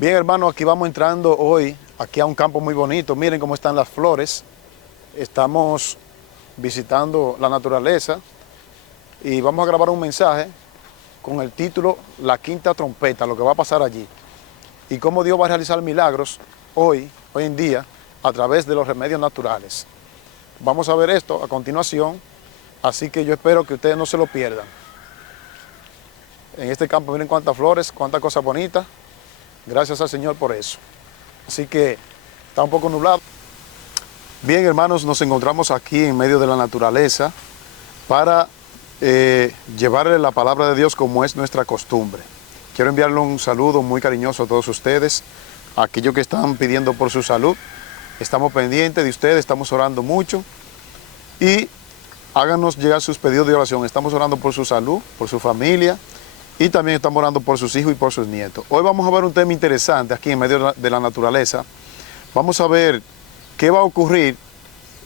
Bien, hermanos, aquí vamos entrando hoy, aquí a un campo muy bonito. Miren cómo están las flores. Estamos visitando la naturaleza y vamos a grabar un mensaje con el título La Quinta Trompeta, lo que va a pasar allí. Y cómo Dios va a realizar milagros hoy en día, a través de los remedios naturales. Vamos a ver esto a continuación, así que yo espero que ustedes no se lo pierdan. En este campo miren cuántas flores, cuántas cosas bonitas. Gracias al Señor por eso. Así que está un poco nublado. Bien, hermanos, nos encontramos aquí en medio de la naturaleza para llevarle la palabra de Dios como es nuestra costumbre. Quiero enviarle un saludo muy cariñoso a todos ustedes, a aquellos que están pidiendo por su salud. Estamos pendientes de ustedes, estamos orando mucho y háganos llegar sus pedidos de oración. Estamos orando por su salud, por su familia y también estamos orando por sus hijos y por sus nietos. Hoy vamos a ver un tema interesante aquí en medio de la naturaleza. Vamos a ver qué va a ocurrir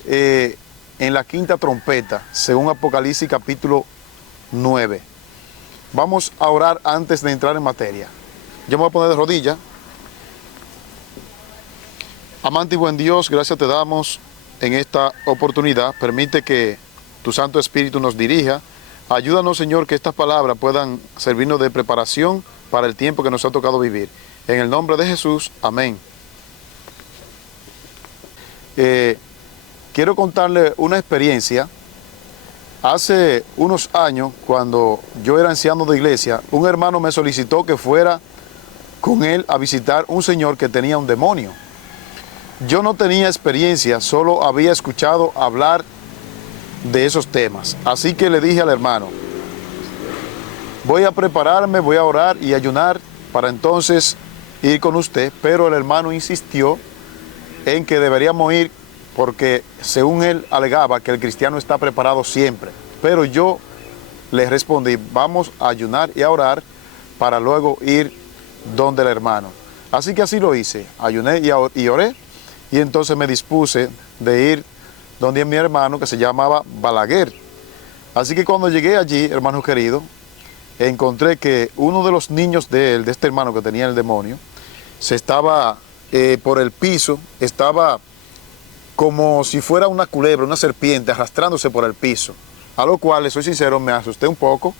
en la quinta trompeta, según Apocalipsis capítulo 9. Vamos a orar antes de entrar en materia. Yo me voy a poner de rodillas. Amante y buen Dios, gracias te damos en esta oportunidad. Permite que tu Santo Espíritu nos dirija. Ayúdanos, Señor, que estas palabras puedan servirnos de preparación para el tiempo que nos ha tocado vivir. En el nombre de Jesús, amén. Quiero contarle una experiencia. Hace unos años, cuando yo era anciano de iglesia, un hermano me solicitó que fuera con él a visitar un señor que tenía un demonio. Yo no tenía experiencia, solo había escuchado hablar de esos temas. Así que le dije al hermano, voy a prepararme, voy a orar y ayunar para entonces ir con usted, pero el hermano insistió en que deberíamos ir porque según él alegaba que el cristiano está preparado siempre. Pero yo le respondí, vamos a ayunar y a orar para luego ir donde el hermano. Así que así lo hice, ayuné y oré y entonces me dispuse de ir donde mi hermano que se llamaba Balaguer. Así que cuando llegué allí, hermano querido, encontré que uno de los niños de él, de este hermano que tenía el demonio, se estaba por el piso, estaba como si fuera una culebra, una serpiente, arrastrándose por el piso. A lo cual, le soy sincero, me asusté un poco.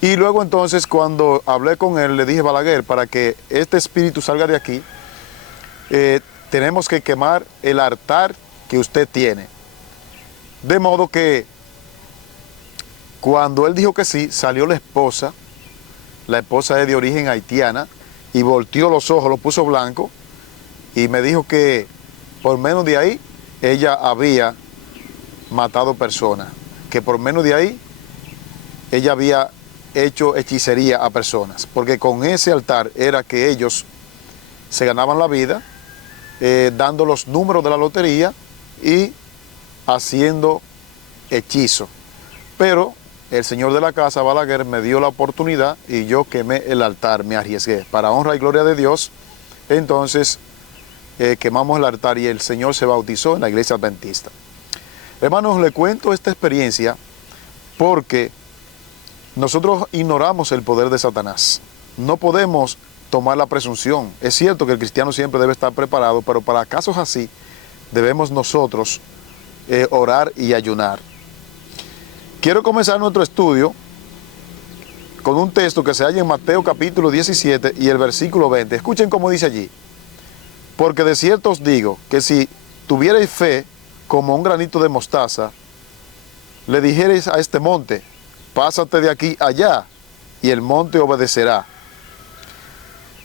Y luego entonces cuando hablé con él, le dije, Balaguer, para que este espíritu salga de aquí, tenemos que quemar el altar que usted tiene. De modo que cuando él dijo que sí, salió la esposa es de origen haitiana, y volteó los ojos, los puso blanco, y me dijo que por menos de ahí ella había matado personas, que por menos de ahí ella había hecho hechicería a personas, porque con ese altar era que ellos se ganaban la vida, dando los números de la lotería y haciendo hechizo. Pero el señor de la casa, Balaguer, me dio la oportunidad y yo quemé el altar, me arriesgué. Para honra y gloria de Dios, entonces quemamos el altar y el Señor se bautizó en la iglesia adventista. Hermanos, le cuento esta experiencia porque nosotros ignoramos el poder de Satanás. No podemos tomar la presunción. Es cierto que el cristiano siempre debe estar preparado, pero para casos así debemos nosotros orar y ayunar. Quiero comenzar nuestro estudio con un texto que se halla en Mateo capítulo 17 y el versículo 20. Escuchen cómo dice allí. Porque de cierto os digo que si tuvierais fe como un granito de mostaza, le dijereis a este monte, pásate de aquí allá, y el monte obedecerá.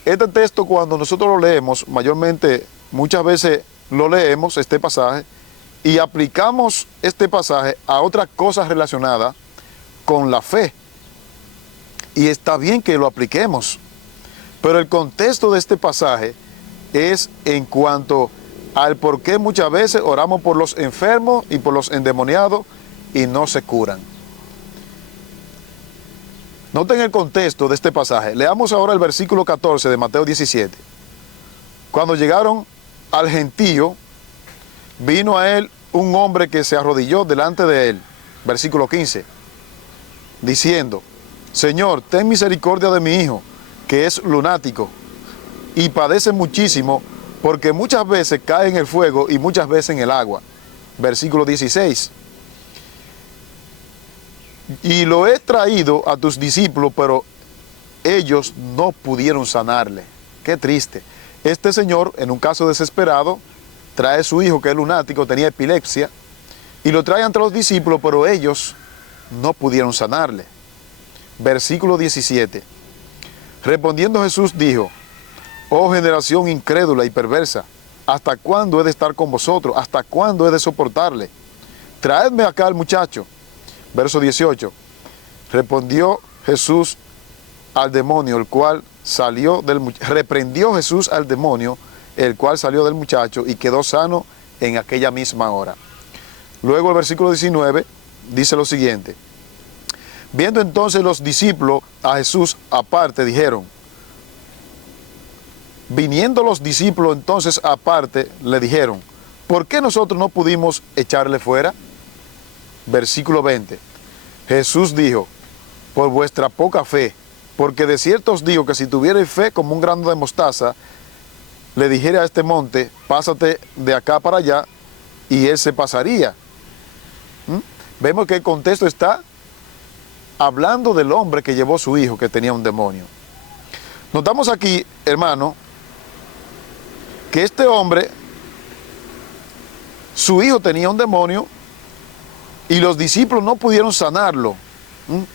Este texto, cuando nosotros lo leemos, mayormente, muchas veces lo leemos, este pasaje, y aplicamos este pasaje a otras cosas relacionadas con la fe. Y está bien que lo apliquemos, pero el contexto de este pasaje es en cuanto al por qué muchas veces oramos por los enfermos y por los endemoniados y no se curan. Noten el contexto de este pasaje. Leamos ahora el versículo 14 de Mateo 17. Cuando llegaron al gentío, vino a él un hombre que se arrodilló delante de él, versículo 15, diciendo, Señor, ten misericordia de mi hijo, que es lunático y padece muchísimo, porque muchas veces cae en el fuego y muchas veces en el agua. Versículo 16. Y lo he traído a tus discípulos, pero ellos no pudieron sanarle. Qué triste. Este señor, en un caso desesperado, trae a su hijo que es lunático, tenía epilepsia, y lo trae ante los discípulos, pero ellos no pudieron sanarle. Versículo 17. Respondiendo Jesús dijo: oh generación incrédula y perversa, ¿hasta cuándo he de estar con vosotros? ¿Hasta cuándo he de soportarle? Traedme acá al muchacho. Verso 18. Respondió Jesús al demonio, el cual salió del muchacho. Reprendió Jesús al demonio, el cual salió del muchacho y quedó sano en aquella misma hora. Luego el versículo 19 dice lo siguiente: viendo entonces los discípulos a Jesús aparte, dijeron, viniendo los discípulos entonces aparte, le dijeron, ¿por qué nosotros no pudimos echarle fuera? Versículo 20. Jesús dijo, por vuestra poca fe, porque de cierto os digo que si tuvierais fe como un grano de mostaza, le dijera a este monte, pásate de acá para allá, y él se pasaría. Vemos que el contexto está hablando del hombre que llevó su hijo, que tenía un demonio. Notamos aquí, hermano, que este hombre, su hijo tenía un demonio, y los discípulos no pudieron sanarlo.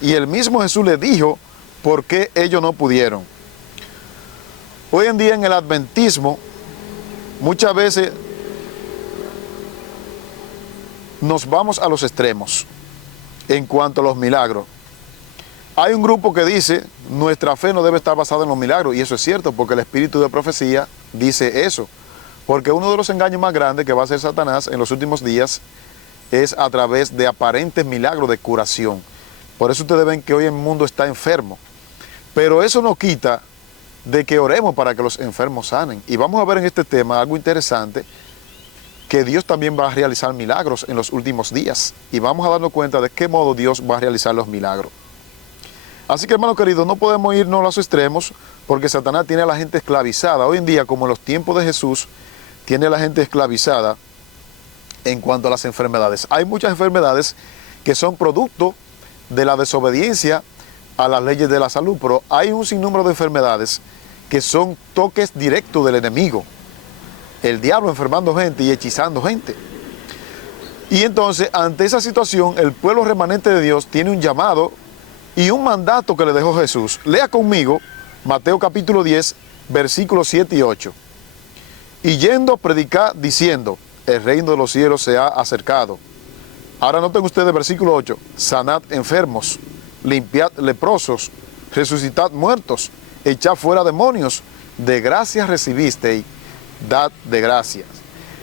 Y el mismo Jesús le dijo por qué ellos no pudieron. Hoy en día en el adventismo, muchas veces nos vamos a los extremos en cuanto a los milagros. Hay un grupo que dice, nuestra fe no debe estar basada en los milagros, y eso es cierto, porque el espíritu de profecía dice eso. Porque uno de los engaños más grandes que va a hacer Satanás en los últimos días es a través de aparentes milagros de curación. Por eso ustedes ven que hoy el mundo está enfermo. Pero eso no quita de que oremos para que los enfermos sanen. Y vamos a ver en este tema algo interesante, que Dios también va a realizar milagros en los últimos días. Y vamos a darnos cuenta de qué modo Dios va a realizar los milagros. Así que, hermano querido, no podemos irnos a los extremos, porque Satanás tiene a la gente esclavizada. Hoy en día, como en los tiempos de Jesús, tiene a la gente esclavizada en cuanto a las enfermedades. Hay muchas enfermedades que son producto de la desobediencia a las leyes de la salud, pero hay un sinnúmero de enfermedades que son toques directos del enemigo. El diablo enfermando gente y hechizando gente. Y entonces, ante esa situación, el pueblo remanente de Dios tiene un llamado y un mandato que le dejó Jesús. Lea conmigo Mateo capítulo 10, versículos 7 y 8. Y yendo, predicar diciendo, el reino de los cielos se ha acercado. Ahora noten ustedes versículo 8. Sanad enfermos, limpiad leprosos, resucitad muertos, echad fuera demonios. De gracias recibisteis, dad de gracias.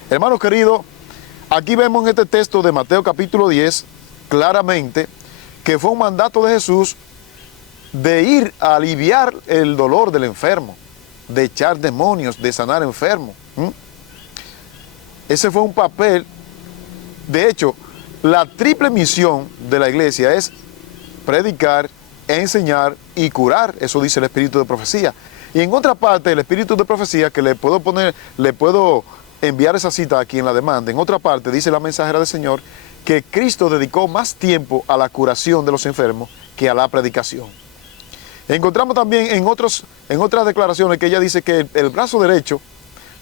Hermanos queridos, aquí vemos en este texto de Mateo capítulo 10, claramente, que fue un mandato de Jesús de ir a aliviar el dolor del enfermo, de echar demonios, de sanar enfermos. Ese fue un papel. De hecho, la triple misión de la iglesia es predicar, enseñar y curar. Eso dice el espíritu de profecía. Y en otra parte, el espíritu de profecía, que le puedo enviar esa cita aquí en la demanda, en otra parte dice la mensajera del Señor que Cristo dedicó más tiempo a la curación de los enfermos que a la predicación. Encontramos también en otras declaraciones que ella dice que el brazo derecho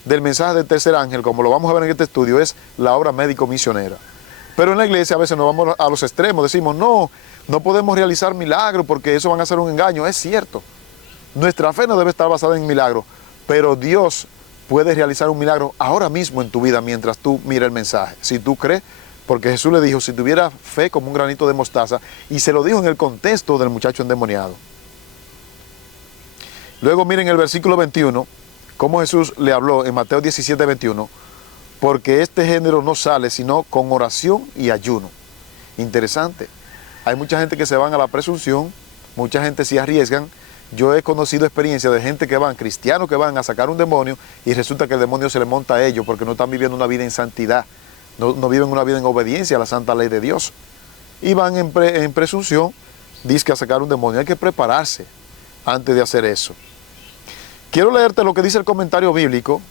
del mensaje del tercer ángel, como lo vamos a ver en este estudio, es la obra médico-misionera. Pero en la iglesia a veces nos vamos a los extremos, decimos, no podemos realizar milagros porque eso van a ser un engaño. Es cierto, nuestra fe no debe estar basada en milagros, pero Dios puede realizar un milagro ahora mismo en tu vida mientras tú miras el mensaje. Si tú crees, porque Jesús le dijo, si tuviera fe como un granito de mostaza, y se lo dijo en el contexto del muchacho endemoniado. Luego miren el versículo 21, cómo Jesús le habló en Mateo 17, 21, porque este género no sale sino con oración y ayuno. Interesante. Hay mucha gente que se van a la presunción, mucha gente se arriesgan. Yo he conocido experiencias de gente que van, cristianos que van a sacar un demonio y resulta que el demonio se le monta a ellos porque no están viviendo una vida en santidad, no viven una vida en obediencia a la santa ley de Dios. Y van en presunción, dice que a sacar un demonio. Hay que prepararse antes de hacer eso. Quiero leerte lo que dice el comentario bíblico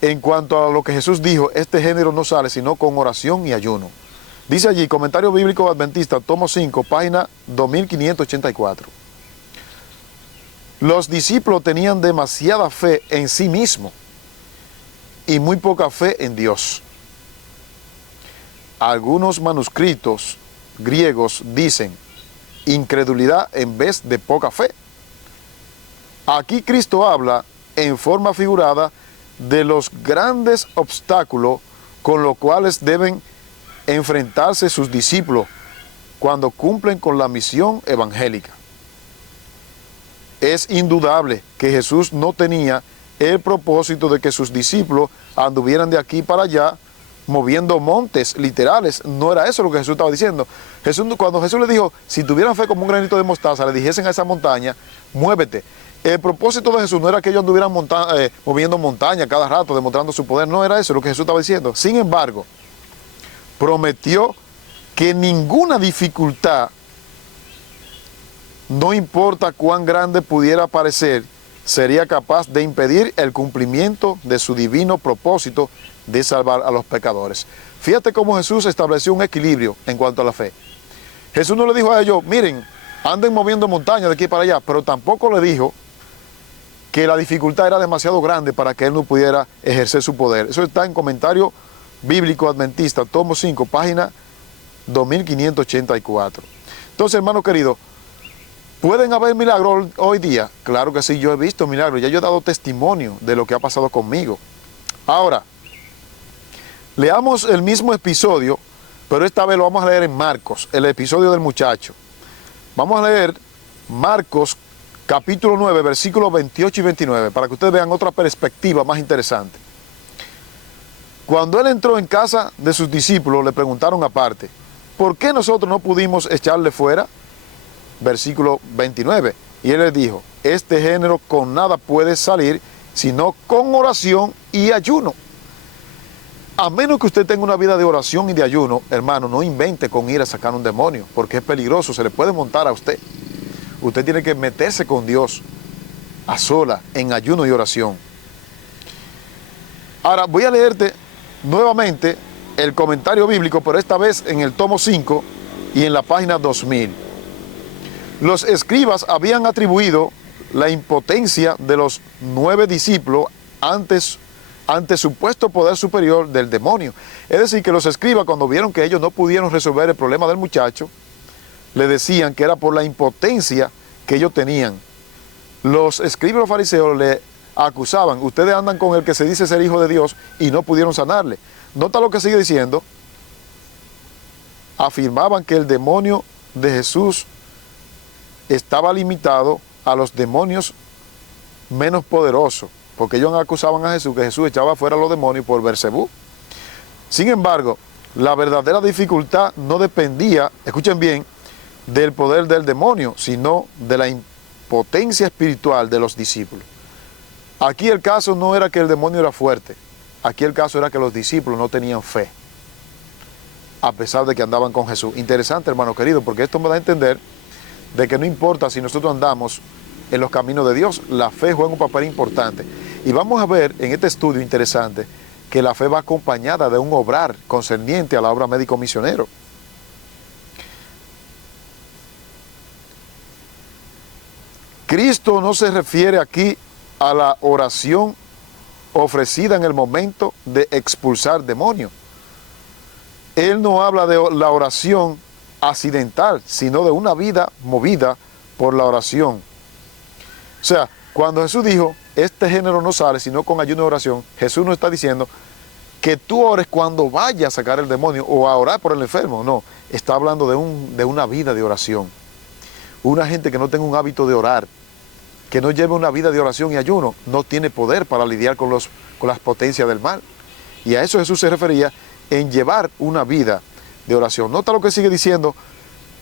en cuanto a lo que Jesús dijo: este género no sale sino con oración y ayuno. Dice allí, comentario bíblico adventista, tomo 5, página 2584. Los discípulos tenían demasiada fe en sí mismos y muy poca fe en Dios. Algunos manuscritos griegos dicen incredulidad en vez de poca fe. Aquí Cristo habla en forma figurada de los grandes obstáculos con los cuales deben enfrentarse sus discípulos cuando cumplen con la misión evangélica. Es indudable que Jesús no tenía el propósito de que sus discípulos anduvieran de aquí para allá moviendo montes literales. No era eso lo que Jesús estaba diciendo. Cuando Jesús le dijo, si tuvieran fe como un granito de mostaza, le dijesen a esa montaña, muévete. El propósito de Jesús no era que ellos anduvieran moviendo montaña cada rato, demostrando su poder. No era eso lo que Jesús estaba diciendo. Sin embargo, prometió que ninguna dificultad, no importa cuán grande pudiera parecer, sería capaz de impedir el cumplimiento de su divino propósito de salvar a los pecadores. Fíjate cómo Jesús estableció un equilibrio en cuanto a la fe. Jesús no le dijo a ellos, miren, anden moviendo montañas de aquí para allá, pero tampoco le dijo que la dificultad era demasiado grande para que él no pudiera ejercer su poder. Eso está en comentario bíblico adventista, tomo 5, página 2584. Entonces, hermano querido, ¿pueden haber milagros hoy día? Claro que sí, yo he visto milagros, ya yo he dado testimonio de lo que ha pasado conmigo. Ahora, leamos el mismo episodio, pero esta vez lo vamos a leer en Marcos, el episodio del muchacho. Vamos a leer Marcos capítulo 9, versículos 28 y 29, para que ustedes vean otra perspectiva más interesante. Cuando él entró en casa de sus discípulos, le preguntaron aparte, ¿por qué nosotros no pudimos echarle fuera? Versículo 29, y él les dijo, este género con nada puede salir, sino con oración y ayuno. A menos que usted tenga una vida de oración y de ayuno, hermano, no invente con ir a sacar un demonio, porque es peligroso, se le puede montar a usted. Usted tiene que meterse con Dios a sola, en ayuno y oración. Ahora voy a leerte nuevamente el comentario bíblico, pero esta vez en el tomo 5 y en la página 2000. Los escribas habían atribuido la impotencia de los 9 discípulos ante supuesto poder superior del demonio. Es decir, que los escribas, cuando vieron que ellos no pudieron resolver el problema del muchacho, le decían que era por la impotencia que ellos tenían. Los escribas y los fariseos le acusaban, ustedes andan con el que se dice ser hijo de Dios y no pudieron sanarle. Nota lo que sigue diciendo. Afirmaban que el demonio de Jesús estaba limitado a los demonios menos poderosos, porque ellos acusaban a Jesús que Jesús echaba fuera a los demonios por Beelzebú. Sin embargo, la verdadera dificultad no dependía, escuchen bien, del poder del demonio, sino de la impotencia espiritual de los discípulos. Aquí el caso no era que el demonio era fuerte, aquí el caso era que los discípulos no tenían fe, a pesar de que andaban con Jesús. Interesante, hermano querido, porque esto me da a entender de que no importa si nosotros andamos en los caminos de Dios, la fe juega un papel importante. Y vamos a ver en este estudio interesante que la fe va acompañada de un obrar concerniente a la obra médico-misionero. Cristo no se refiere aquí a la oración ofrecida en el momento de expulsar demonios. Él no habla de la oración accidental, sino de una vida movida por la oración. O sea, cuando Jesús dijo, este género no sale sino con ayuno y oración, Jesús no está diciendo que tú ores cuando vayas a sacar el demonio o a orar por el enfermo. No, está hablando de una vida de oración. Una gente que no tenga un hábito de orar, que no lleve una vida de oración y ayuno, no tiene poder para lidiar con las potencias del mal. Y a eso Jesús se refería en llevar una vida de oración. Nota lo que sigue diciendo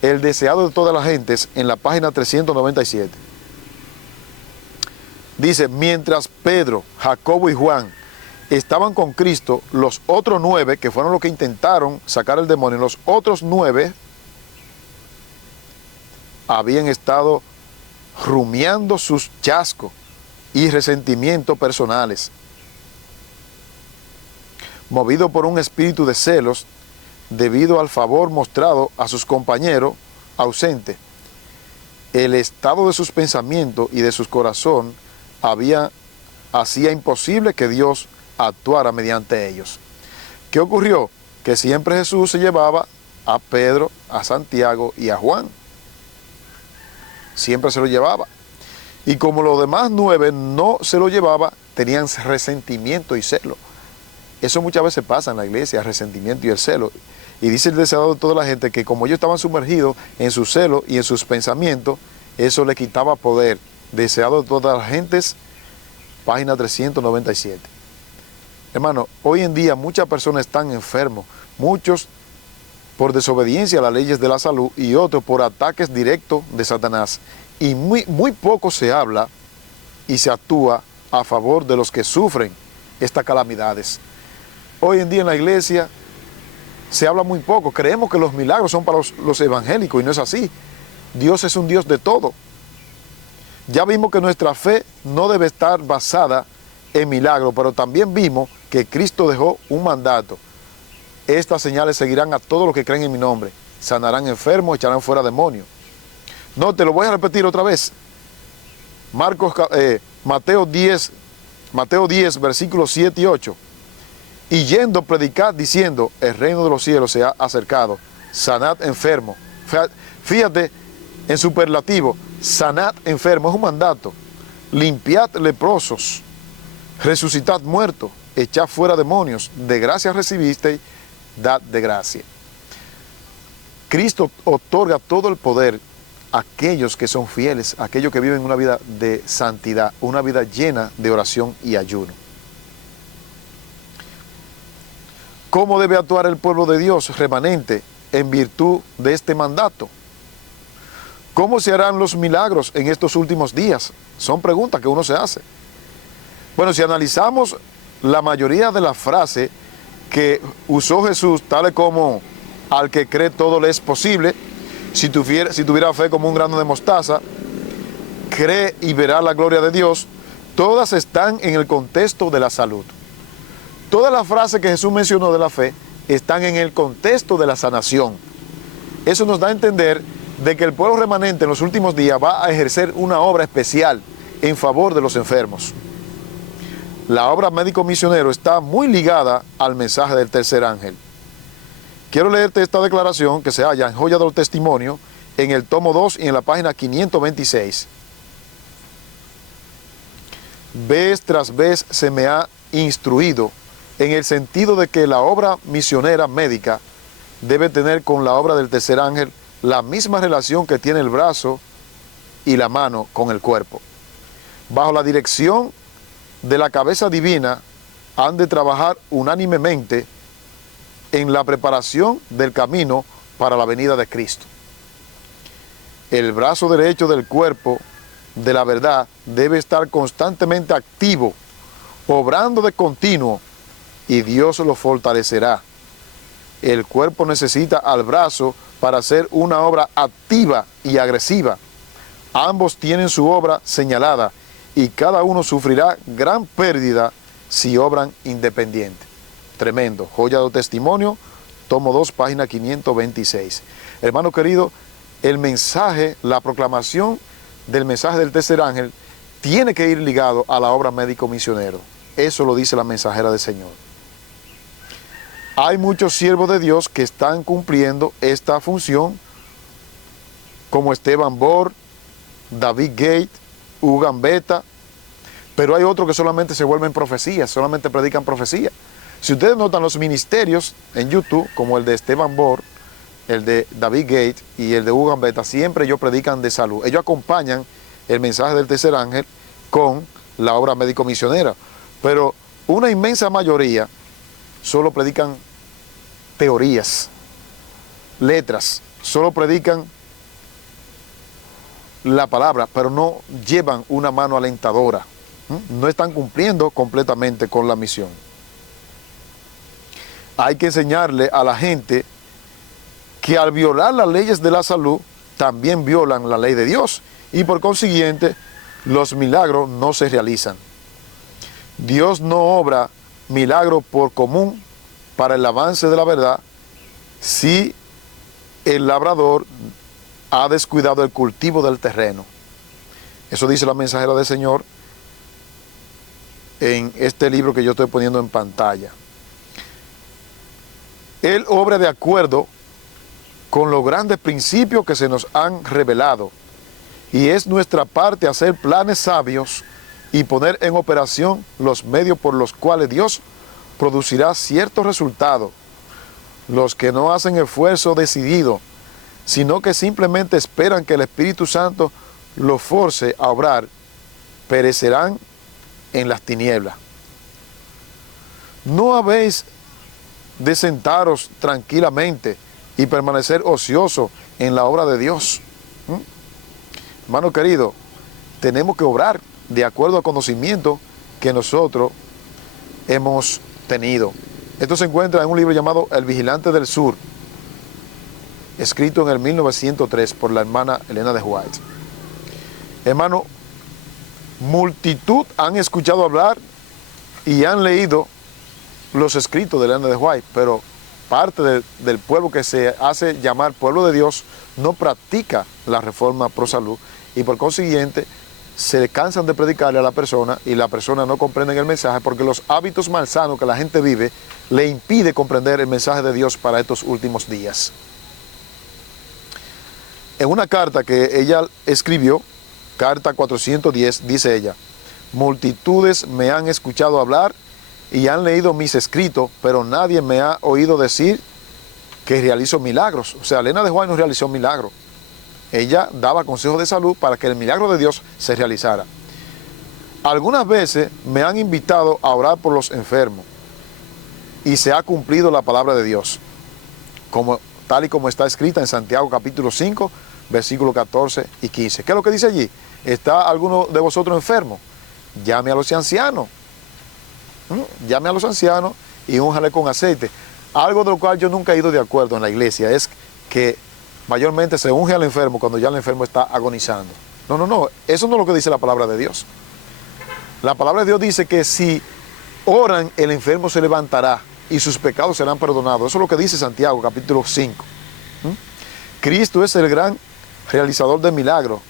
el deseado de todas las gentes en la página 397. Dice, mientras Pedro, Jacobo y Juan estaban con Cristo, los otros 9, que fueron los que intentaron sacar el demonio, los otros 9 habían estado rumiando sus chascos y resentimiento personales. Movido por un espíritu de celos debido al favor mostrado a sus compañeros ausentes, el estado de sus pensamientos y de su corazón hacía imposible que Dios actuara mediante ellos. ¿Qué ocurrió? Que siempre Jesús se llevaba a Pedro, a Santiago y a Juan. Siempre se lo llevaba. Y como los demás 9 no se lo llevaba, tenían resentimiento y celo. Eso muchas veces pasa en la iglesia, el resentimiento y el celo. Y dice el deseado de toda la gente que como ellos estaban sumergidos en su celo y en sus pensamientos, eso le quitaba poder. Deseado de todas las gentes, página 397. Hermano, hoy en día muchas personas están enfermos, muchos por desobediencia a las leyes de la salud y otros por ataques directos de Satanás. Y muy poco se habla y se actúa a favor de los que sufren estas calamidades. Hoy en día en la iglesia se habla muy poco. Creemos que los milagros son para los evangélicos y no es así. Dios es un Dios de todo. Ya vimos que nuestra fe no debe estar basada en milagros, pero también vimos que Cristo dejó un mandato. Estas señales seguirán a todos los que creen en mi nombre. Sanarán enfermos, echarán fuera demonios. No, te lo voy a repetir otra vez. Mateo 10, versículos 7 y 8. Y yendo, predicad diciendo, el reino de los cielos se ha acercado. Sanad enfermos. Fíjate en superlativo. Sanad enfermos, es un mandato. Limpiad leprosos. Resucitad muertos. Echad fuera demonios. De gracia recibisteis, dad de gracia. Cristo otorga todo el poder a aquellos que son fieles, a aquellos que viven una vida de santidad, una vida llena de oración y ayuno. ¿Cómo debe actuar el pueblo de Dios remanente en virtud de este mandato? ¿Cómo se harán los milagros en estos últimos días? Son preguntas que uno se hace. Bueno, si analizamos la mayoría de las frases que usó Jesús, tales como al que cree todo le es posible, si tuviera fe como un grano de mostaza, cree y verá la gloria de Dios, todas están en el contexto de la salud. Todas las frases que Jesús mencionó de la fe están en el contexto de la sanación. Eso nos da a entender de que el pueblo remanente en los últimos días va a ejercer una obra especial en favor de los enfermos. La obra médico misionero está muy ligada al mensaje del tercer ángel. Quiero leerte esta declaración que se halla en Joya del Testimonio, en el tomo 2 y en la página 526. Vez tras vez se me ha instruido en el sentido de que la obra misionera médica debe tener con la obra del tercer ángel la misma relación que tiene el brazo y la mano con el cuerpo. Bajo la dirección de la cabeza divina han de trabajar unánimemente en la preparación del camino para la venida de Cristo. El brazo derecho del cuerpo de la verdad debe estar constantemente activo, obrando de continuo, y Dios lo fortalecerá. El cuerpo necesita al brazo para hacer una obra activa y agresiva. Ambos tienen su obra señalada y cada uno sufrirá gran pérdida si obran independiente. Tremendo. Joya de Testimonio, tomo 2, página 526. Hermano querido, el mensaje, la proclamación del mensaje del tercer ángel tiene que ir ligado a la obra médico misionero. Eso lo dice la mensajera del Señor. Hay muchos siervos de Dios que están cumpliendo esta función, como Esteban Bor, David Gate, Hugo Gambetta, pero hay otros que solamente se vuelven profecías, solamente predican profecía. Si ustedes notan los ministerios en YouTube, como el de Esteban Bor, el de David Gate y el de Hugo Gambetta, siempre ellos predican de salud. Ellos acompañan el mensaje del tercer ángel con la obra médico misionera, pero una inmensa mayoría solo predican teorías, letras, solo predican la palabra, pero no llevan una mano alentadora. No están cumpliendo completamente con la misión. Hay que enseñarle a la gente que al violar las leyes de la salud, también violan la ley de Dios. Y por consiguiente, los milagros no se realizan. Dios no obra milagros por común para el avance de la verdad si el labrador ha descuidado el cultivo del terreno. Eso dice la mensajera del Señor en este libro que yo estoy poniendo en pantalla. Él obra de acuerdo con los grandes principios que se nos han revelado, y es nuestra parte hacer planes sabios y poner en operación los medios por los cuales Dios producirá ciertos resultados. Los que no hacen esfuerzo decidido, sino que simplemente esperan que el Espíritu Santo los force a obrar, perecerán en las tinieblas. ¿No habéis de sentaros tranquilamente y permanecer ocioso en la obra de Dios? Hermano querido, tenemos que obrar de acuerdo al conocimiento que nosotros hemos tenido. Esto se encuentra en un libro llamado El Vigilante del Sur, escrito en el 1903 por la hermana Elena de White. Hermano, multitud han escuchado hablar y han leído los escritos de Elena de White, pero parte del pueblo que se hace llamar pueblo de Dios no practica la reforma pro salud, y por consiguiente se cansan de predicarle a la persona, y la persona no comprende el mensaje porque los hábitos malsanos que la gente vive le impide comprender el mensaje de Dios para estos últimos días. En una carta que ella escribió, carta 410, dice ella: multitudes me han escuchado hablar y han leído mis escritos, pero nadie me ha oído decir que realizo milagros. O sea, Elena de White no realizó milagros. Ella daba consejos de salud para que el milagro de Dios se realizara. Algunas veces me han invitado a orar por los enfermos y se ha cumplido la palabra de Dios, tal y como está escrita en Santiago capítulo 5, versículos 14 y 15. ¿Qué es lo que dice allí? ¿Está alguno de vosotros enfermo? Llame a los ancianos. Llame a los ancianos y únjale con aceite. Algo de lo cual yo nunca he ido de acuerdo en la iglesia es que mayormente se unge al enfermo cuando ya el enfermo está agonizando. No, eso no es lo que dice la palabra de Dios. La palabra de Dios dice que si oran, el enfermo se levantará y sus pecados serán perdonados. Eso es lo que dice Santiago capítulo 5. Cristo es el gran realizador de milagros.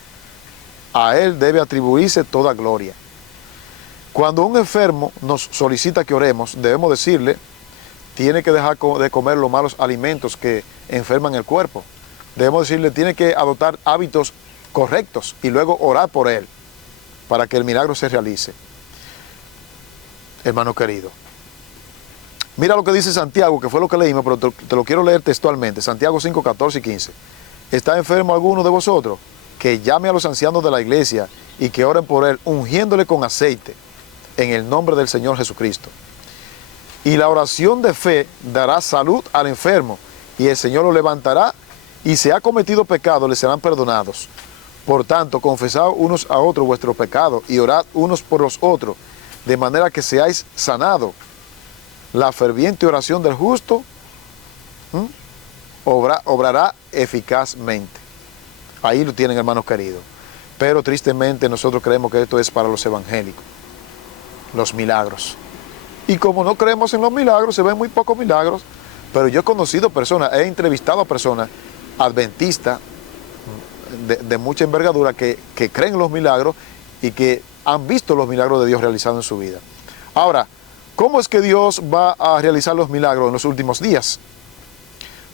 A Él debe atribuirse toda gloria. Cuando un enfermo nos solicita que oremos, debemos decirle: tiene que dejar de comer los malos alimentos que enferman el cuerpo. Debemos decirle: tiene que adoptar hábitos correctos y luego orar por él para que el milagro se realice. Hermano querido, mira lo que dice Santiago, que fue lo que leímos, pero te lo quiero leer textualmente. Santiago 5, 14 y 15. ¿Está enfermo alguno de vosotros? Que llame a los ancianos de la iglesia y que oren por él, ungiéndole con aceite en el nombre del Señor Jesucristo. Y la oración de fe dará salud al enfermo, y el Señor lo levantará, y si ha cometido pecado, le serán perdonados. Por tanto, confesad unos a otros vuestros pecados, y orad unos por los otros, de manera que seáis sanados. La ferviente oración del justo obrará eficazmente. Ahí lo tienen, hermanos queridos. Pero tristemente nosotros creemos que esto es para los evangélicos, los milagros. Y como no creemos en los milagros, se ven muy pocos milagros. Pero yo he conocido personas, he entrevistado a personas adventistas de mucha envergadura que creen en los milagros y que han visto los milagros de Dios realizados en su vida. Ahora, ¿cómo es que Dios va a realizar los milagros en los últimos días?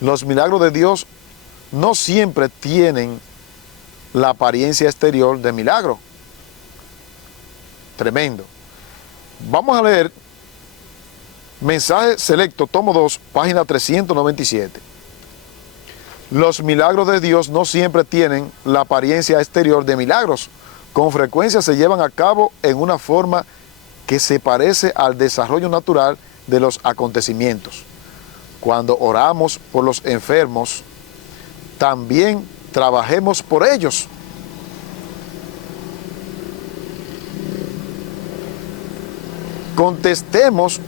Los milagros de Dios no siempre tienen la apariencia exterior de milagro. Tremendo. Vamos a leer Mensaje Selecto, tomo 2, página 397. Los milagros de Dios no siempre tienen la apariencia exterior de milagros. Con frecuencia se llevan a cabo en una forma que se parece al desarrollo natural de los acontecimientos. Cuando oramos por los enfermos, también trabajemos por ellos. Contestemos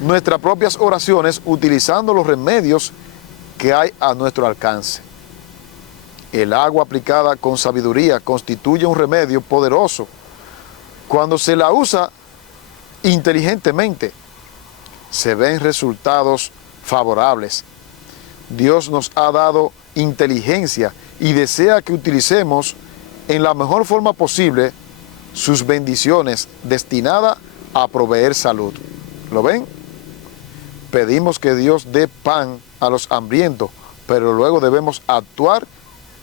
nuestras propias oraciones utilizando los remedios que hay a nuestro alcance. El agua aplicada con sabiduría constituye un remedio poderoso cuando se la usa inteligentemente. Se ven resultados favorables. Dios nos ha dado inteligencia y desea que utilicemos en la mejor forma posible sus bendiciones destinadas a proveer salud. ¿Lo ven? Pedimos que Dios dé pan a los hambrientos, pero luego debemos actuar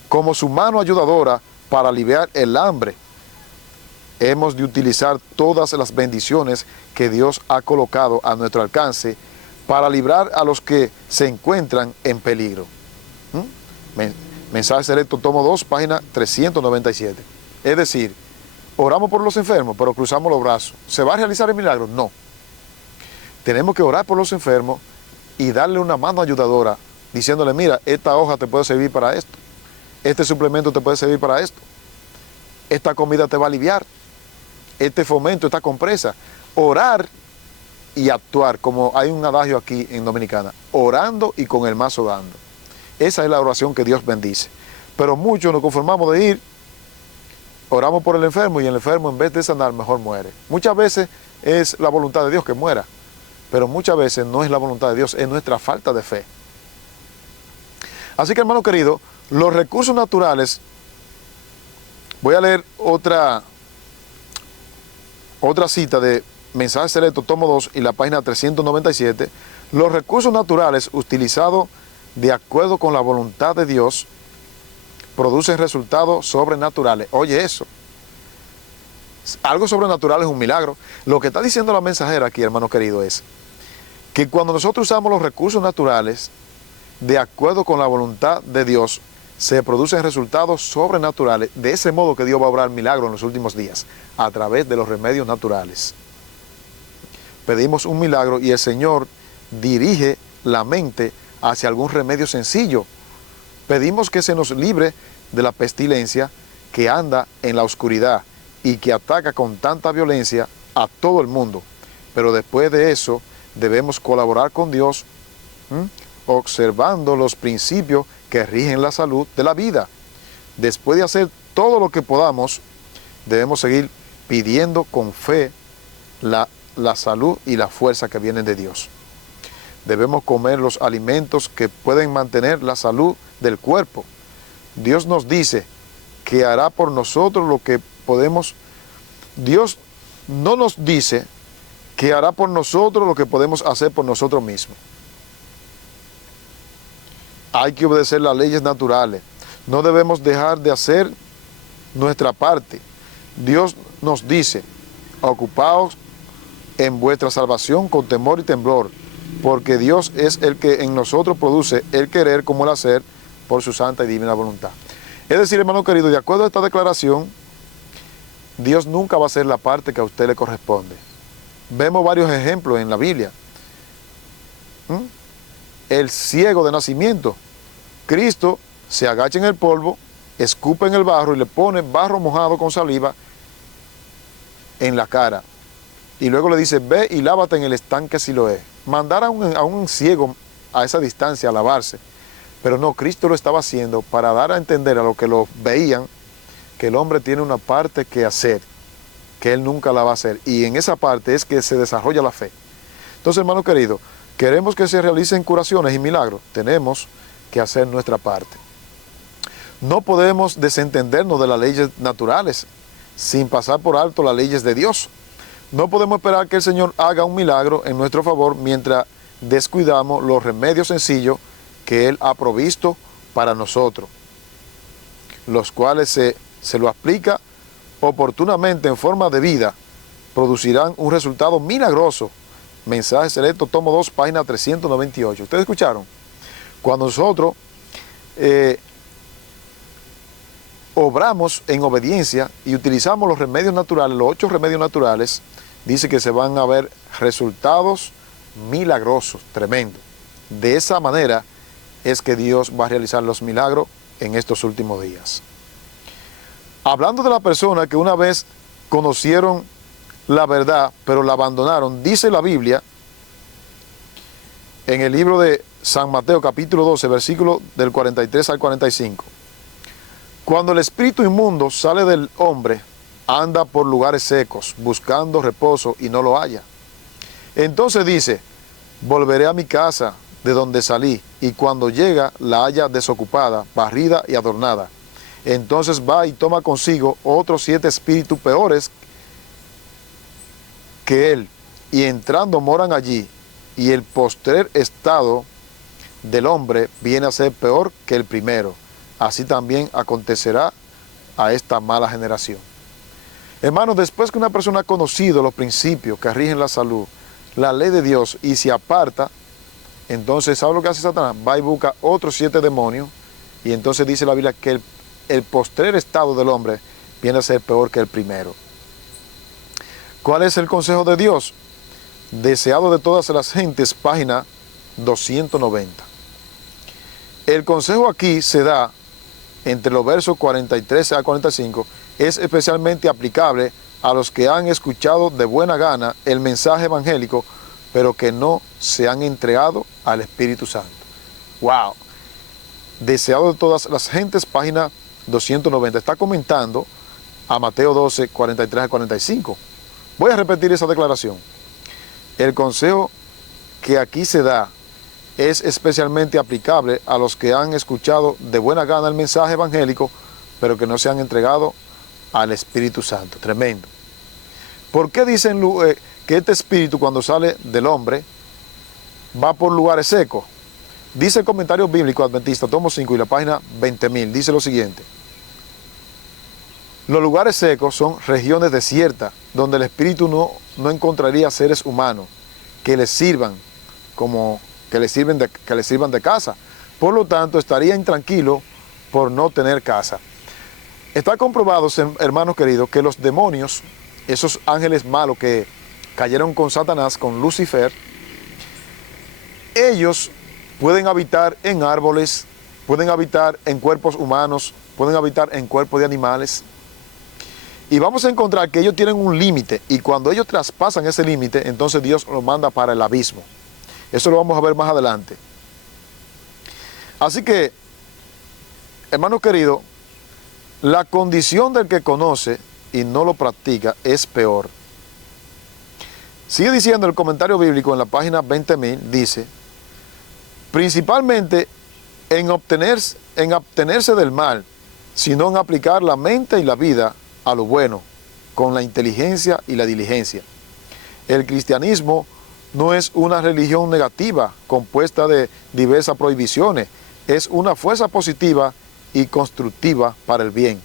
como su mano ayudadora para aliviar el hambre. Hemos de utilizar todas las bendiciones que Dios ha colocado a nuestro alcance para librar a los que se encuentran en peligro. Mensaje selecto, tomo 2, página 397. Es decir, oramos por los enfermos, pero cruzamos los brazos. ¿Se va a realizar el milagro? No. Tenemos que orar por los enfermos y darle una mano ayudadora, diciéndole, mira, esta hoja te puede servir para esto, este suplemento te puede servir para esto, esta comida te va a aliviar, este fomento, esta compresa. Orar y actuar, como hay un adagio aquí en Dominicana, orando y con el mazo dando. Esa es la oración que Dios bendice. Pero muchos nos conformamos de ir, oramos por el enfermo y el enfermo en vez de sanar mejor muere. Muchas veces es la voluntad de Dios que muera, pero muchas veces no es la voluntad de Dios, es nuestra falta de fe. Así que, hermano querido, los recursos naturales, voy a leer otra cita de Mensaje Selecto, tomo 2 y la página 397. Los recursos naturales utilizados de acuerdo con la voluntad de Dios producen resultados sobrenaturales. Oye eso. Algo sobrenatural es un milagro. Lo que está diciendo la mensajera aquí, hermano querido, es que cuando nosotros usamos los recursos naturales de acuerdo con la voluntad de Dios, se producen resultados sobrenaturales. De ese modo que Dios va a obrar milagros en los últimos días, a través de los remedios naturales. Pedimos un milagro y el Señor dirige la mente hacia algún remedio sencillo. Pedimos que se nos libre de la pestilencia que anda en la oscuridad y que ataca con tanta violencia a todo el mundo. Pero después de eso, debemos colaborar con Dios, observando los principios que rigen la salud de la vida. Después de hacer todo lo que podamos, debemos seguir pidiendo con fe la salud y la fuerza que vienen de Dios. Debemos comer los alimentos que pueden mantener la salud del cuerpo. Dios nos dice que hará por nosotros lo que podemos. Dios no nos dice que hará por nosotros lo que podemos hacer por nosotros mismos. Hay que obedecer las leyes naturales. No debemos dejar de hacer nuestra parte. Dios nos dice, ocupaos en vuestra salvación con temor y temblor, porque Dios es el que en nosotros produce el querer como el hacer por su santa y divina voluntad. Es decir, hermano querido, de acuerdo a esta declaración, Dios nunca va a hacer la parte que a usted le corresponde. Vemos varios ejemplos en la Biblia. El ciego de nacimiento, Cristo se agacha en el polvo, escupe en el barro y le pone barro mojado con saliva en la cara. Y luego le dice, ve y lávate en el estanque Siloé. Mandar a un ciego a esa distancia a lavarse. Pero no, Cristo lo estaba haciendo para dar a entender a los que lo veían que el hombre tiene una parte que hacer, que él nunca la va a hacer. Y en esa parte es que se desarrolla la fe. Entonces, hermano querido, queremos que se realicen curaciones y milagros. Tenemos que hacer nuestra parte. No podemos desentendernos de las leyes naturales sin pasar por alto las leyes de Dios. No podemos esperar que el Señor haga un milagro en nuestro favor mientras descuidamos los remedios sencillos que Él ha provisto para nosotros, los cuales se lo aplica oportunamente en forma de vida, producirán un resultado milagroso. Mensaje Selecto, tomo 2, página 398. ¿Ustedes escucharon? Cuando nosotros obramos en obediencia y utilizamos los remedios naturales, los 8 remedios naturales, dice que se van a ver resultados milagrosos, tremendos. De esa manera es que Dios va a realizar los milagros en estos últimos días. Hablando de la persona que una vez conocieron la verdad, pero la abandonaron, dice la Biblia, en el libro de San Mateo, capítulo 12, versículo del 43 al 45. Cuando el espíritu inmundo sale del hombre, anda por lugares secos, buscando reposo y no lo halla. Entonces dice, volveré a mi casa de donde salí, y cuando llega la halla desocupada, barrida y adornada. Entonces va y toma consigo otros 7 espíritus peores que él, y entrando moran allí, y el postrer estado del hombre viene a ser peor que el primero. Así también acontecerá a esta mala generación. Hermanos, después que una persona ha conocido los principios que rigen la salud, la ley de Dios, y se aparta, entonces, ¿sabe lo que hace Satanás? Va y busca otros 7 demonios, y entonces dice la Biblia que el postrer estado del hombre viene a ser peor que el primero. ¿Cuál es el consejo de Dios? Deseado de todas las gentes, página 290. El consejo aquí se da entre los versos 43 a 45, es especialmente aplicable a los que han escuchado de buena gana el mensaje evangélico, pero que no se han entregado al Espíritu Santo. ¡Wow! Deseado de todas las gentes, página 290. Está comentando a Mateo 12, 43 a 45. Voy a repetir esa declaración. El consejo que aquí se da es especialmente aplicable a los que han escuchado de buena gana el mensaje evangélico, pero que no se han entregado al Espíritu Santo. Tremendo. ¿Por qué dicen que este espíritu cuando sale del hombre va por lugares secos? Dice el comentario bíblico adventista, tomo 5 y la página 20.000, dice lo siguiente. Los lugares secos son regiones desiertas, donde el espíritu no encontraría seres humanos que les sirvan que le sirvan de casa. Por lo tanto, estaría intranquilo por no tener casa. Está comprobado, hermanos queridos, que los demonios, esos ángeles malos que cayeron con Satanás, con Lucifer, ellos pueden habitar en árboles, pueden habitar en cuerpos humanos, pueden habitar en cuerpos de animales. Y vamos a encontrar que ellos tienen un límite, y cuando ellos traspasan ese límite, entonces Dios los manda para el abismo. Eso lo vamos a ver más adelante. Así que, hermanos queridos, la condición del que conoce y no lo practica es peor. Sigue diciendo el comentario bíblico en la página 20.000, dice, principalmente en abstenerse del mal, sino en aplicar la mente y la vida a lo bueno, con la inteligencia y la diligencia. El cristianismo no es una religión negativa, compuesta de diversas prohibiciones, es una fuerza positiva y constructiva para el bien.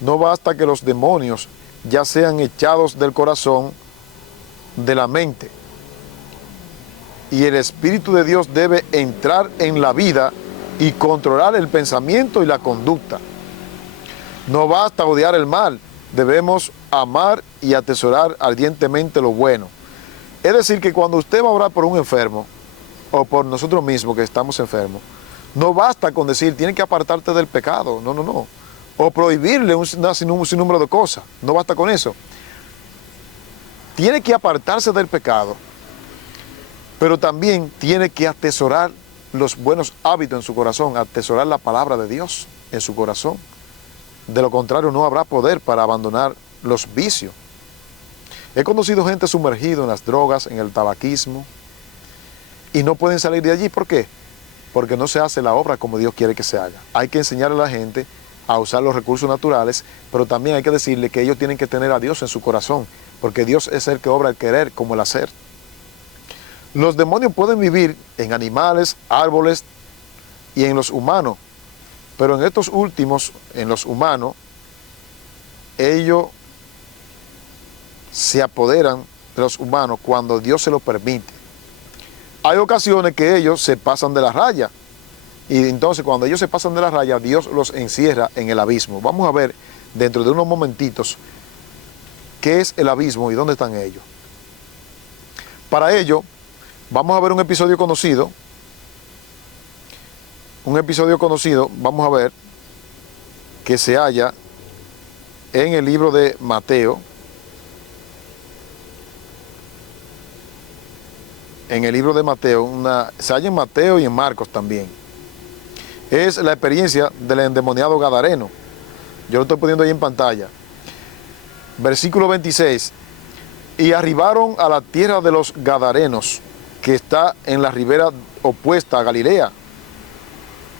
No basta que los demonios ya sean echados del corazón, de la mente, y el Espíritu de Dios debe entrar en la vida y controlar el pensamiento y la conducta. No basta odiar el mal, debemos amar y atesorar ardientemente lo bueno. Es decir, que cuando usted va a orar por un enfermo, o por nosotros mismos que estamos enfermos, no basta con decir, tiene que apartarte del pecado, no. O prohibirle un sinnúmero de cosas, no basta con eso. Tiene que apartarse del pecado, pero también tiene que atesorar los buenos hábitos en su corazón, atesorar la palabra de Dios en su corazón. De lo contrario, no habrá poder para abandonar los vicios. He conocido gente sumergida en las drogas, en el tabaquismo, y no pueden salir de allí. ¿Por qué? Porque no se hace la obra como Dios quiere que se haga. Hay que enseñarle a la gente a usar los recursos naturales, pero también hay que decirle que ellos tienen que tener a Dios en su corazón, porque Dios es el que obra el querer como el hacer. Los demonios pueden vivir en animales, árboles y en los humanos, pero en estos últimos, en los humanos, ellos se apoderan de los humanos cuando Dios se lo permite. Hay ocasiones que ellos se pasan de la raya, y entonces cuando ellos se pasan de la raya, Dios los encierra en el abismo. Vamos a ver dentro de unos momentitos qué es el abismo y dónde están ellos. Para ello, vamos a ver un episodio conocido. Vamos a ver, que se halla en el libro de Mateo. En el libro de Mateo, se halla en Mateo y en Marcos también. Es la experiencia del endemoniado gadareno. Yo lo estoy poniendo ahí en pantalla. Versículo 26. Y arribaron a la tierra de los Gadarenos, que está en la ribera opuesta a Galilea.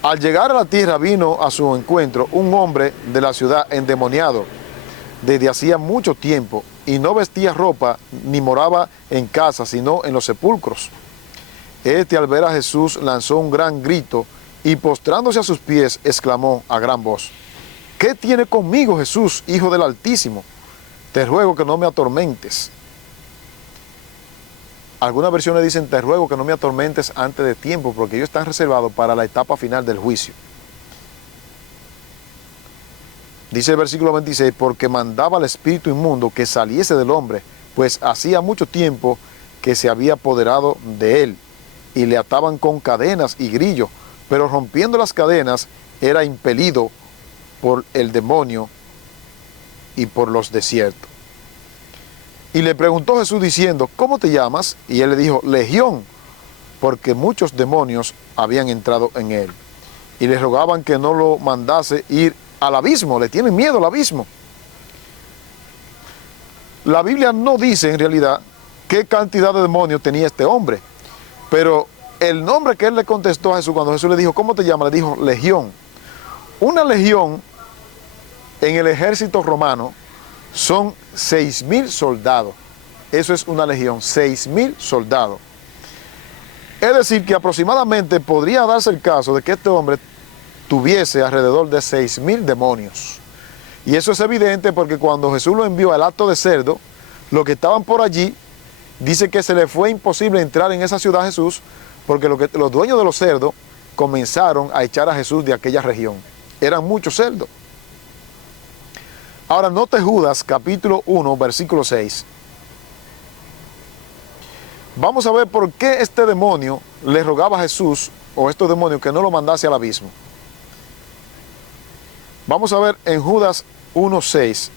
Al llegar a la tierra vino a su encuentro un hombre de la ciudad endemoniado desde hacía mucho tiempo, y no vestía ropa ni moraba en casa, sino en los sepulcros. Este, al ver a Jesús, lanzó un gran grito y postrándose a sus pies exclamó a gran voz: ¿Qué tiene conmigo, Jesús, Hijo del Altísimo? Te ruego que no me atormentes. Algunas versiones dicen: te ruego que no me atormentes antes de tiempo, porque ellos están reservados para la etapa final del juicio. Dice el versículo 26, porque mandaba al espíritu inmundo que saliese del hombre, pues hacía mucho tiempo que se había apoderado de él, y le ataban con cadenas y grillos, pero rompiendo las cadenas era impelido por el demonio y por los desiertos. Y le preguntó Jesús diciendo: ¿cómo te llamas? Y él le dijo: Legión, porque muchos demonios habían entrado en él. Y le rogaban que no lo mandase ir al abismo, le tienen miedo al abismo. La Biblia no dice en realidad qué cantidad de demonios tenía este hombre, pero el nombre que él le contestó a Jesús cuando Jesús le dijo: ¿cómo te llamas? Le dijo: Legión. Una legión en el ejército romano son 6.000 soldados. Eso es una legión, 6.000 soldados. Es decir, que aproximadamente podría darse el caso de que este hombre tuviese alrededor de 6.000 demonios. Y eso es evidente porque cuando Jesús lo envió al hato de cerdo, los que estaban por allí, dice que se le fue imposible entrar en esa ciudad a Jesús, porque los dueños de los cerdos comenzaron a echar a Jesús de aquella región. Eran muchos cerdos. Ahora note Judas capítulo 1, versículo 6. Vamos a ver por qué este demonio le rogaba a Jesús, o estos demonios, que no lo mandase al abismo. Vamos a ver en Judas 1:6.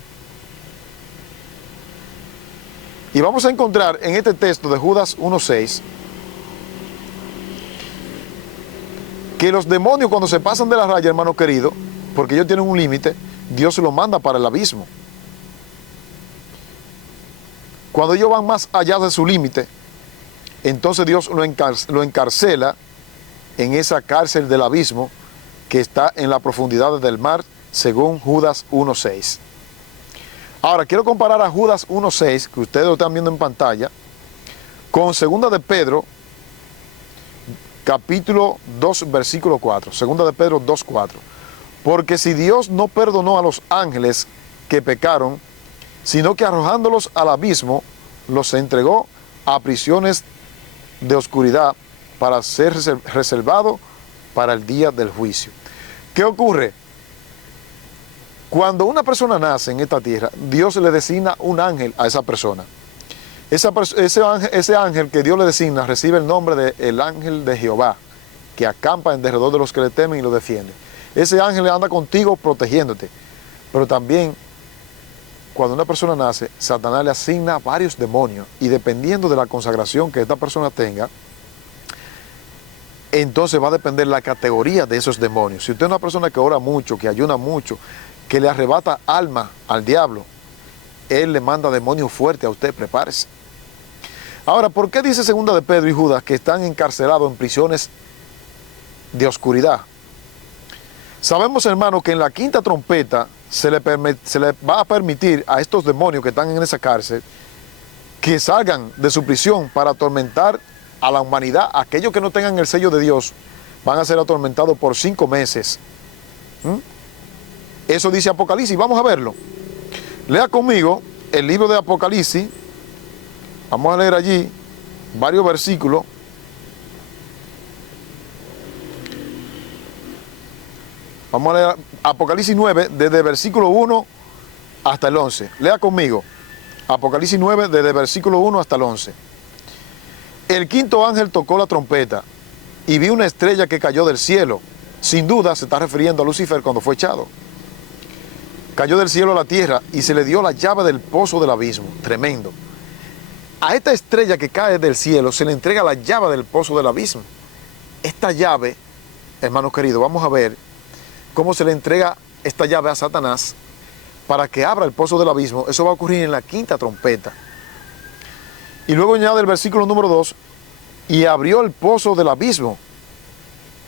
Y vamos a encontrar en este texto de Judas 1:6 que los demonios, cuando se pasan de la raya, hermano querido, porque ellos tienen un límite, Dios se los manda para el abismo. Cuando ellos van más allá de su límite, entonces Dios lo encarcela en esa cárcel del abismo que está en las profundidades del mar, según Judas 1:6. Ahora, quiero comparar a Judas 1:6, que ustedes lo están viendo en pantalla, con 2 de Pedro, capítulo 2, versículo 4. 2 de Pedro 2:4. Porque si Dios no perdonó a los ángeles que pecaron, sino que arrojándolos al abismo, los entregó a prisiones de oscuridad para ser reservado para el día del juicio. ¿Qué ocurre? Cuando una persona nace en esta tierra, Dios le designa un ángel a esa persona. Ese ángel que Dios le designa recibe el nombre de el ángel de Jehová, que acampa en derredor de los que le temen y lo defiende. Ese ángel anda contigo protegiéndote. Pero también, cuando una persona nace, Satanás le asigna varios demonios, y dependiendo de la consagración que esta persona tenga, entonces va a depender la categoría de esos demonios. Si usted es una persona que ora mucho, que ayuna mucho, que le arrebata alma al diablo, él le manda demonios fuertes a usted, prepárese. Ahora, ¿por qué dice 2 de Pedro y Judas que están encarcelados en prisiones de oscuridad? Sabemos, hermano, que en la quinta trompeta se le va a permitir a estos demonios que están en esa cárcel que salgan de su prisión para atormentar a la humanidad. Aquellos que no tengan el sello de Dios van a ser atormentados por 5 meses. Eso dice Apocalipsis. Vamos a verlo. Lea conmigo el libro de Apocalipsis. Vamos a leer allí varios versículos. Vamos a leer Apocalipsis 9, desde el versículo 1 hasta el 11. Lea conmigo. Apocalipsis 9, desde el versículo 1 hasta el 11. El quinto ángel tocó la trompeta y vi una estrella que cayó del cielo. Sin duda se está refiriendo a Lucifer cuando fue echado. Cayó del cielo a la tierra y se le dio la llave del pozo del abismo. Tremendo. A esta estrella que cae del cielo se le entrega la llave del pozo del abismo. Esta llave, hermanos queridos, vamos a ver cómo se le entrega esta llave a Satanás para que abra el pozo del abismo. Eso va a ocurrir en la quinta trompeta. Y luego añade el versículo número 2, y abrió el pozo del abismo,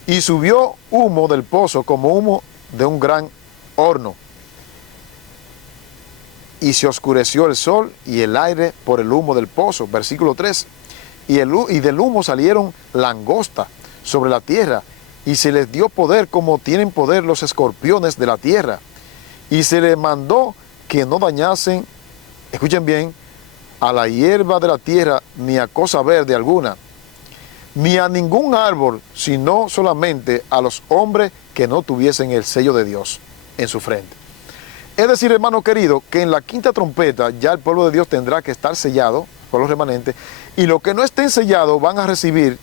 y subió humo del pozo como humo de un gran horno. Y se oscureció el sol y el aire por el humo del pozo. Versículo 3. Y del humo salieron langostas sobre la tierra, y se les dio poder como tienen poder los escorpiones de la tierra. Y se les mandó que no dañasen, escuchen bien, a la hierba de la tierra, ni a cosa verde alguna, ni a ningún árbol, sino solamente a los hombres que no tuviesen el sello de Dios en su frente. Es decir, hermano querido, que en la quinta trompeta ya el pueblo de Dios tendrá que estar sellado, pueblo remanente, y los que no estén sellados van a recibir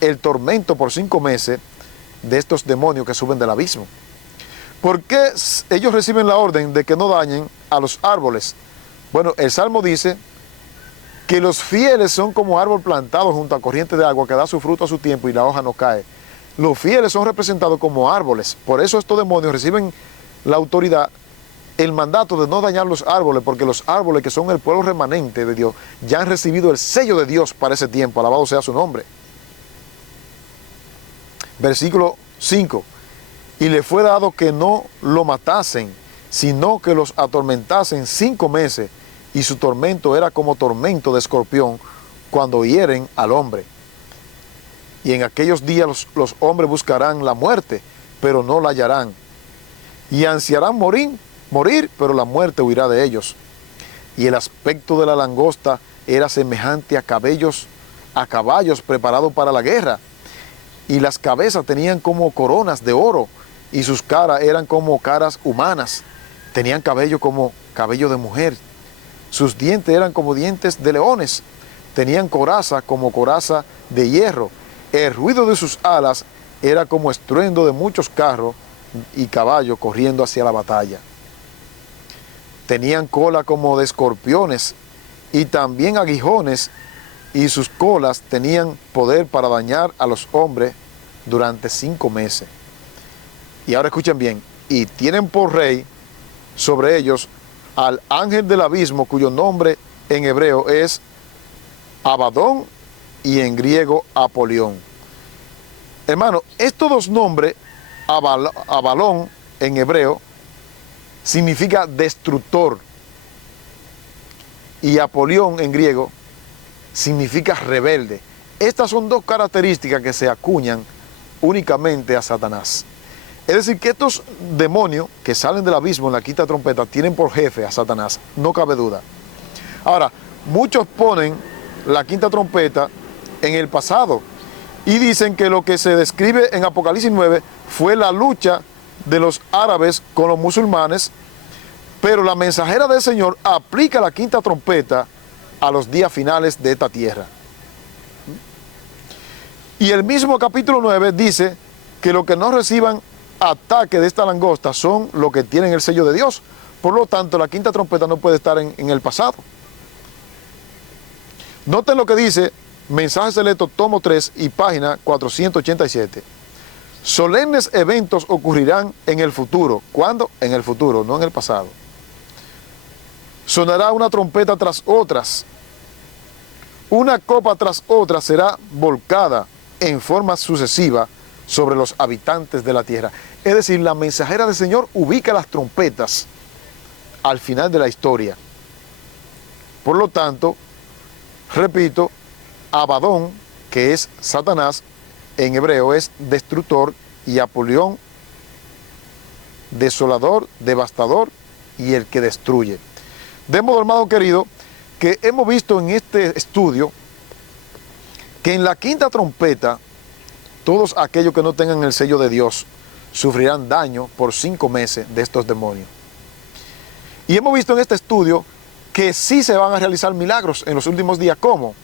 el tormento por 5 meses de estos demonios que suben del abismo. ¿Por qué ellos reciben la orden de que no dañen a los árboles? Bueno, el Salmo dice que los fieles son como árbol plantado junto a corriente de agua que da su fruto a su tiempo y la hoja no cae. Los fieles son representados como árboles. Por eso estos demonios reciben la autoridad, el mandato de no dañar los árboles, porque los árboles que son el pueblo remanente de Dios ya han recibido el sello de Dios para ese tiempo. Alabado sea su nombre. Versículo 5. Y le fue dado que no lo matasen, sino que los atormentasen 5 meses, y su tormento era como tormento de escorpión cuando hieren al hombre. Y en aquellos días los hombres buscarán la muerte, pero no la hallarán. Y ansiarán morir, pero la muerte huirá de ellos. Y el aspecto de la langosta era semejante a caballos preparados para la guerra. Y las cabezas tenían como coronas de oro, y sus caras eran como caras humanas. Tenían cabello como cabello de mujer. Sus dientes eran como dientes de leones. Tenían coraza como coraza de hierro. El ruido de sus alas era como estruendo de muchos carros y caballos corriendo hacia la batalla. Tenían cola como de escorpiones y también aguijones, y sus colas tenían poder para dañar a los hombres durante 5 meses. Y ahora escuchen bien, y tienen por rey sobre ellos al ángel del abismo, cuyo nombre en hebreo es Abadón y en griego Apolión. Hermano, estos dos nombres, Abalón en hebreo, significa destructor, y Apolión en griego significa rebelde. Estas son dos características que se acuñan únicamente a Satanás. Es decir, que estos demonios que salen del abismo en la quinta trompeta tienen por jefe a Satanás, no cabe duda. Ahora, muchos ponen la quinta trompeta en el pasado y dicen que lo que se describe en Apocalipsis 9 fue la lucha de los árabes con los musulmanes, pero la mensajera del Señor aplica la quinta trompeta a los días finales de esta tierra. Y el mismo capítulo 9 dice que los que no reciban ataque de esta langosta son los que tienen el sello de Dios. Por lo tanto, la quinta trompeta no puede estar en el pasado. Noten lo que dice Mensaje Selecto, tomo 3 y página 487. Solemnes eventos ocurrirán en el futuro. ¿Cuándo? En el futuro, no en el pasado. Sonará una trompeta tras otras. Una copa tras otra será volcada en forma sucesiva sobre los habitantes de la tierra. Es decir, la mensajera del Señor ubica las trompetas al final de la historia. Por lo tanto, repito, Abadón, que es Satanás, en hebreo es destructor, y Apolión, desolador, devastador y el que destruye. De modo, hermano querido, que hemos visto en este estudio que en la quinta trompeta todos aquellos que no tengan el sello de Dios sufrirán daño por 5 meses de estos demonios. Y hemos visto en este estudio que sí se van a realizar milagros en los últimos días. ¿Cómo?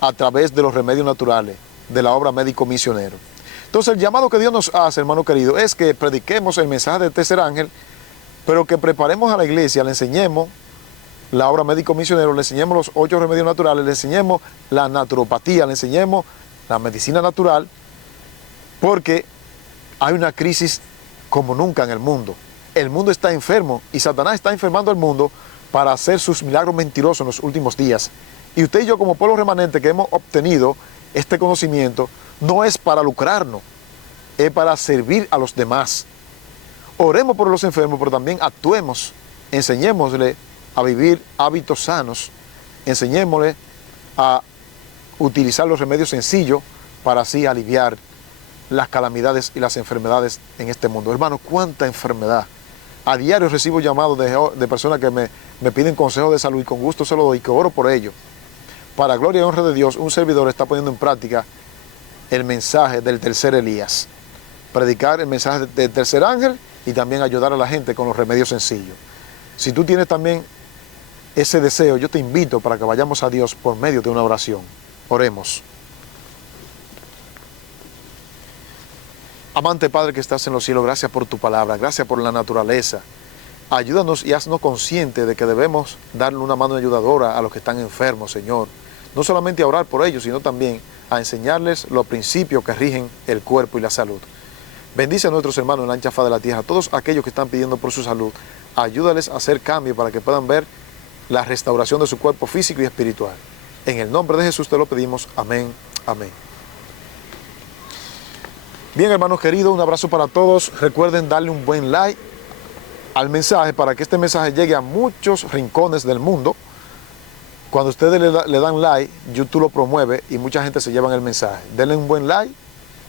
A través de los remedios naturales, de la obra médico misionero. Entonces el llamado que Dios nos hace, hermano querido, es que prediquemos el mensaje del tercer ángel, pero que preparemos a la iglesia, le enseñemos la obra médico misionero, le enseñemos los 8 remedios naturales, le enseñemos la naturopatía, le enseñemos la medicina natural, porque hay una crisis como nunca en el mundo. El mundo está enfermo y Satanás está enfermando al mundo para hacer sus milagros mentirosos en los últimos días. Y usted y yo, como pueblo remanente que hemos obtenido este conocimiento, no es para lucrarnos, es para servir a los demás. Oremos por los enfermos, pero también actuemos, enseñémosle a vivir hábitos sanos, enseñémosle a utilizar los remedios sencillos para así aliviar las calamidades y las enfermedades en este mundo. Hermano, cuánta enfermedad. A diario recibo llamados de personas que me piden consejos de salud y con gusto se lo doy, que oro por ello. Para gloria y honra de Dios, un servidor está poniendo en práctica el mensaje del tercer Elías. Predicar el mensaje del tercer ángel y también ayudar a la gente con los remedios sencillos. Si tú tienes también ese deseo, yo te invito para que vayamos a Dios por medio de una oración. Oremos. Amante Padre que estás en los cielos, gracias por tu palabra, gracias por la naturaleza. Ayúdanos y haznos conscientes de que debemos darle una mano ayudadora a los que están enfermos, Señor. No solamente a orar por ellos, sino también a enseñarles los principios que rigen el cuerpo y la salud. Bendice a nuestros hermanos en la ancha faz de la tierra, a todos aquellos que están pidiendo por su salud. Ayúdales a hacer cambios para que puedan ver la restauración de su cuerpo físico y espiritual. En el nombre de Jesús te lo pedimos. Amén. Amén. Bien, hermanos queridos, un abrazo para todos. Recuerden darle un buen like al mensaje para que este mensaje llegue a muchos rincones del mundo. Cuando ustedes le dan like, YouTube lo promueve y mucha gente se lleva el mensaje. Denle un buen like,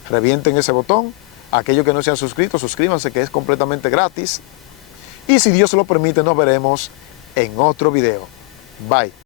revienten ese botón. Aquellos que no se han suscrito, suscríbanse, que es completamente gratis. Y si Dios lo permite, nos veremos en otro video. Bye.